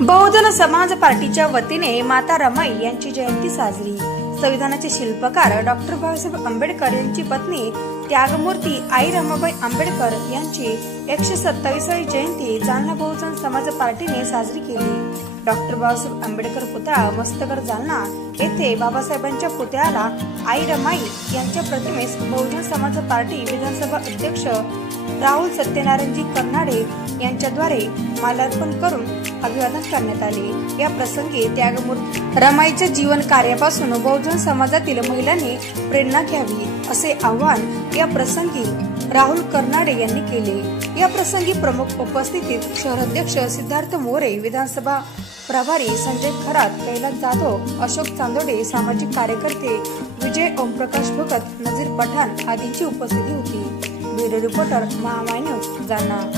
बहुजन समाज पार्टीच्या वतीने माता रमाई यांची जयंती साजरी। संविधानाचे शिल्पकार डॉक्टर बाबासाहेब आंबेडकर यांची पत्नी त्यागमूर्ती आई रमाबाई आंबेडकर यांची 127वी जयंती जालना बहुजन समाज पार्टीने साजरी केली। डॉक्टर बाबासाहेब आंबेडकर पुतळा मस्तगड जालना येथे बाबासाहेबांच्या पुतळ्याला आई रमाई यांच्या प्रतिमेस बहुजन समाज पार्टी विधानसभा अध्यक्ष राहुल सत्यनारायणजी कर्नाडे यांच्याद्वारे माल्यार्पण करून अभिवादन करण्यात आले। या प्रसंगी त्यागमूर्ती रमाईच्या जीवन कार्यापासून बहुजन समाजातील महिलांनी प्रेरणा घ्यावी असे आवाहन या प्रसंगी राहुल कर्नाडे यांनी केले। या प्रसंगी प्रमुख उपस्थितीत शहराध्यक्ष सिद्धार्थ मोरे, विधानसभा प्रभारी संजय खरात, कैलास जाधव, अशोक चांदोडे, सामाजिक कार्यकर्ते विजय ओमप्रकाश भगत, नजीर पठाण आदींची उपस्थिती होती। Bureau reporter Mahamay news Jalna.